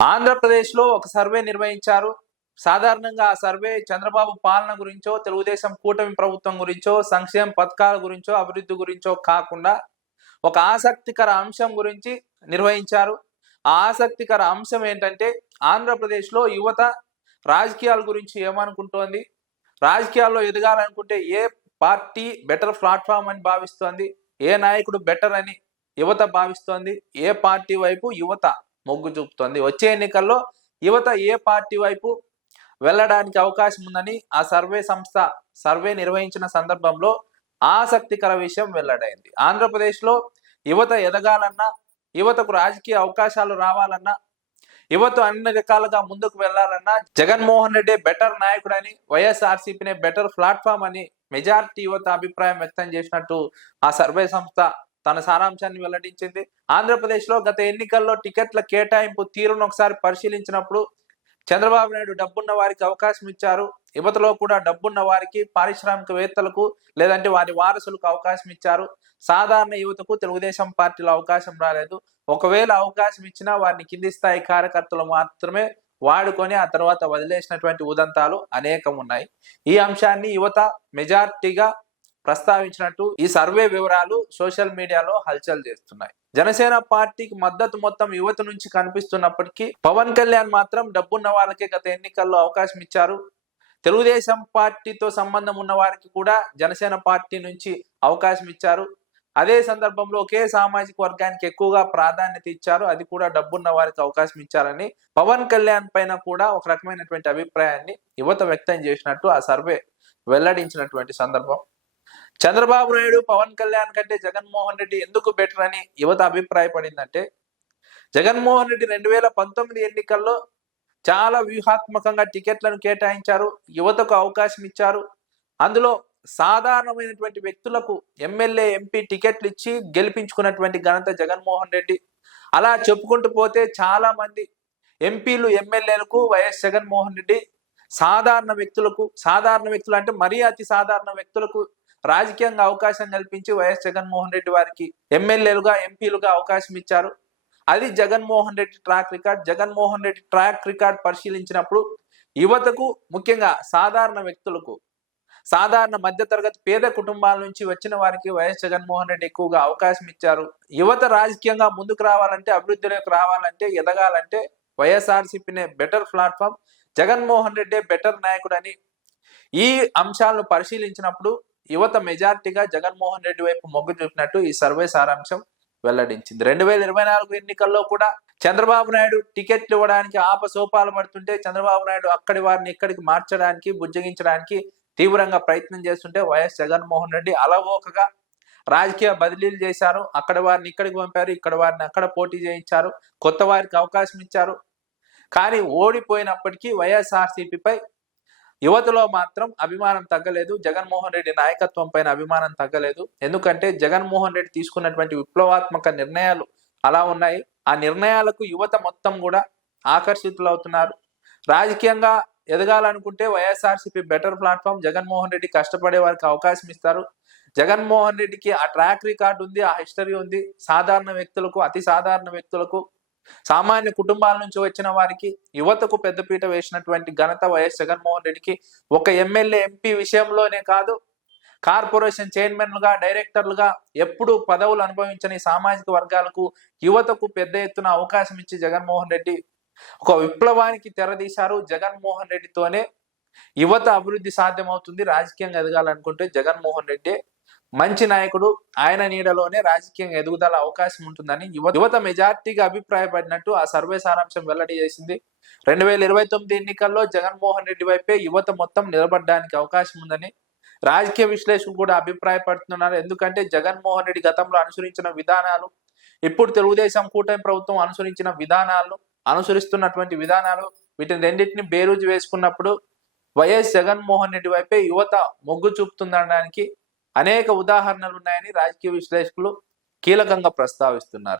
ఆంధ్రప్రదేశ్లో ఒక సర్వే నిర్వహించారు. సాధారణంగా ఆ సర్వే చంద్రబాబు పాలన గురించో తెలుగుదేశం కూటమి ప్రభుత్వం గురించో సంక్షేమ పథకాల గురించో అభివృద్ధి గురించో కాకుండా ఒక ఆసక్తికర అంశం గురించి నిర్వహించారు. ఆ ఆసక్తికర అంశం ఏంటంటే ఆంధ్రప్రదేశ్లో యువత రాజకీయాల గురించి ఏమనుకుంటోంది? రాజకీయాల్లో ఎదగాలనుకుంటే ఏ పార్టీ బెటర్ ప్లాట్ఫామ్ అని భావిస్తోంది? ఏ నాయకుడు బెటర్ అని యువత భావిస్తోంది? ఏ పార్టీ వైపు యువత మొగ్గు చూపుతోంది. వచ్చే ఎన్నికల్లో యువత ఏ పార్టీ వైపు వెళ్ళడానికి అవకాశం ఉందని ఆ సర్వే సంస్థ సర్వే నిర్వహించిన సందర్భంలో ఆసక్తికర విషయం వెల్లడైంది. ఆంధ్రప్రదేశ్లో యువత ఎదగాలన్నా యువతకు రాజకీయ అవకాశాలు రావాలన్నా యువత అన్ని రకాలుగా ముందుకు వెళ్ళాలన్నా జగన్మోహన్ రెడ్డి బెటర్ నాయకుడని వైఎస్ఆర్సీపీనే బెటర్ ప్లాట్ఫామ్ అని మెజార్టీ యువత అభిప్రాయం వ్యక్తం చేసినట్టు ఆ సర్వే సంస్థ తన సారాంశాన్ని వెల్లడించింది. ఆంధ్రప్రదేశ్లో గత ఎన్నికల్లో టికెట్ల కేటాయింపు తీరును ఒకసారి పరిశీలించినప్పుడు చంద్రబాబు నాయుడు డబ్బున్న వారికి అవకాశం ఇచ్చారు. యువతలో కూడా డబ్బున్న వారికి పారిశ్రామికవేత్తలకు లేదంటే వారి వారసులకు అవకాశం ఇచ్చారు. సాధారణ యువతకు తెలుగుదేశం పార్టీలో అవకాశం రాలేదు. ఒకవేళ అవకాశం ఇచ్చినా వారిని కింది స్థాయి కార్యకర్తలు మాత్రమే వాడుకొని ఆ తర్వాత వదిలేసినటువంటి ఉదంతాలు అనేకం ఉన్నాయి. ఈ అంశాన్ని యువత మెజార్టీగా ప్రస్తావించినట్టు ఈ సర్వే వివరాలు సోషల్ మీడియాలో హల్చల్ చేస్తున్నాయి. జనసేన పార్టీకి మద్దతు మొత్తం యువత నుంచి కనిపిస్తున్నప్పటికీ పవన్ కళ్యాణ్ మాత్రం డబ్బున్న వాళ్ళకే గత ఎన్నికల్లో అవకాశం ఇచ్చారు. తెలుగుదేశం పార్టీతో సంబంధం ఉన్న వారికి కూడా జనసేన పార్టీ నుంచి అవకాశం ఇచ్చారు. అదే సందర్భంలో ఒకే సామాజిక వర్గానికి ఎక్కువగా ప్రాధాన్యత ఇచ్చారు. అది కూడా డబ్బున్న వారికి అవకాశం ఇచ్చారని పవన్ కళ్యాణ్ పైన కూడా ఒక రకమైనటువంటి అభిప్రాయాన్ని యువత వ్యక్తం చేసినట్టు ఆ సర్వే వెల్లడించినటువంటి సందర్భం. చంద్రబాబు నాయుడు పవన్ కళ్యాణ్ కంటే జగన్మోహన్ రెడ్డి ఎందుకు బెటర్ అని యువత అభిప్రాయపడిందంటే జగన్మోహన్ రెడ్డి రెండు వేల పంతొమ్మిది ఎన్నికల్లో చాలా వ్యూహాత్మకంగా టికెట్లను కేటాయించారు యువతకు అవకాశం ఇచ్చారు. అందులో సాధారణమైనటువంటి వ్యక్తులకు ఎమ్మెల్యే ఎంపీ టికెట్లు ఇచ్చి గెలిపించుకున్నటువంటి ఘనత జగన్మోహన్ రెడ్డి. అలా చెప్పుకుంటూ పోతే చాలా మంది ఎంపీలు ఎమ్మెల్యేలకు వైఎస్ జగన్మోహన్ రెడ్డి సాధారణ వ్యక్తులకు సాధారణ వ్యక్తులు అంటే మరీ అతి సాధారణ వ్యక్తులకు రాజకీయంగా అవకాశం కల్పించి వైఎస్ జగన్మోహన్ రెడ్డి వారికి ఎమ్మెల్యేలుగా ఎంపీలుగా అవకాశం ఇచ్చారు. అది Jaganmohan Reddy track record. Jaganmohan Reddy track record పరిశీలించినప్పుడు యువతకు ముఖ్యంగా సాధారణ వ్యక్తులకు సాధారణ మధ్యతరగతి పేద కుటుంబాల నుంచి వచ్చిన వారికి వైఎస్ జగన్మోహన్ రెడ్డి ఎక్కువగా అవకాశం ఇచ్చారు. యువత రాజకీయంగా ముందుకు రావాలంటే అభివృద్ధిలోకి రావాలంటే ఎదగాలంటే వైఎస్ఆర్సీపీనే బెటర్ ప్లాట్ఫామ్ జగన్మోహన్ రెడ్డే బెటర్ నాయకుడని ఈ అంశాలను పరిశీలించినప్పుడు యువత మెజార్టీగా జగన్మోహన్ రెడ్డి వైపు మొగ్గు చూపినట్టు ఈ సర్వే సారాంశం వెల్లడించింది. రెండు వేల ఇరవై నాలుగు ఎన్నికల్లో కూడా చంద్రబాబు నాయుడు టికెట్లు ఇవ్వడానికి ఆపసోపాలు పడుతుంటే చంద్రబాబు నాయుడు అక్కడి వారిని ఇక్కడికి మార్చడానికి బుజ్జగించడానికి తీవ్రంగా ప్రయత్నం చేస్తుంటే వైఎస్ జగన్మోహన్ రెడ్డి అలవోకగా రాజకీయ బదిలీలు చేశారు. అక్కడ వారిని ఇక్కడికి పంపారు. ఇక్కడ వారిని అక్కడ పోటీ చేయించారు. కొత్త వారికి అవకాశం ఇచ్చారు. కానీ ఓడిపోయినప్పటికీ వైఎస్ఆర్సీపీపై యువతలో మాత్రం అభిమానం తగ్గలేదు. జగన్మోహన్ రెడ్డి నాయకత్వం పైన అభిమానం తగ్గలేదు. ఎందుకంటే జగన్మోహన్ రెడ్డి తీసుకున్నటువంటి విప్లవాత్మక నిర్ణయాలు అలా ఉన్నాయి. ఆ నిర్ణయాలకు యువత మొత్తం కూడా ఆకర్షితులు అవుతున్నారు రాజకీయంగా ఎదగాలనుకుంటే YSRCP better platform. Jaganmohan Reddy కష్టపడే వారికి అవకాశం ఇస్తారు. జగన్మోహన్ రెడ్డికి ఆ ట్రాక్ రికార్డు ఉంది ఆ హిస్టరీ ఉంది. సాధారణ వ్యక్తులకు అతి సాధారణ వ్యక్తులకు సామాన్య కుటుంబాల నుంచి వచ్చిన వారికి యువతకు పెద్దపీట వేసినటువంటి ఘనత వైఎస్ జగన్మోహన్ రెడ్డికి. ఒక ఎమ్మెల్యే ఎంపీ విషయంలోనే కాదు కార్పొరేషన్ చైర్మన్లుగా డైరెక్టర్లుగా ఎప్పుడు పదవులు అనుభవించని సామాజిక వర్గాలకు యువతకు పెద్ద ఎత్తున అవకాశం ఇచ్చి జగన్మోహన్ రెడ్డి ఒక విప్లవానికి తెరదీశారు. జగన్మోహన్ రెడ్డితోనే యువత అభివృద్ధి సాధ్యమవుతుంది. రాజకీయంగా ఎదగాలనుకుంటే జగన్మోహన్ రెడ్డి మంచి నాయకుడు ఆయన నీడలోనే రాజకీయంగా ఎదుగుదల అవకాశం ఉంటుందని యువ యువత మెజార్టీగా అభిప్రాయపడినట్టు ఆ సర్వే సారాంశం వెల్లడి చేసింది. రెండు వేల ఇరవై తొమ్మిది ఎన్నికల్లో జగన్మోహన్ రెడ్డి వైపే యువత మొత్తం నిలబడడానికి అవకాశం ఉందని రాజకీయ విశ్లేషకులు కూడా అభిప్రాయపడుతున్నారు. ఎందుకంటే జగన్మోహన్ రెడ్డి గతంలో అనుసరించిన విధానాలు ఇప్పుడు తెలుగుదేశం కూటమి ప్రభుత్వం అనుసరించిన విధానాలు అనుసరిస్తున్నటువంటి విధానాలు వీటిని రెండింటిని బేరుజు వేసుకున్నప్పుడు వైఎస్ జగన్మోహన్ రెడ్డి వైపే యువత మొగ్గు చూపుతుందనడానికి అనేక ఉదాహరణలు ఉన్నాయని రాజకీయ విశ్లేషకులు కీలకంగా ప్రస్తావిస్తున్నారు.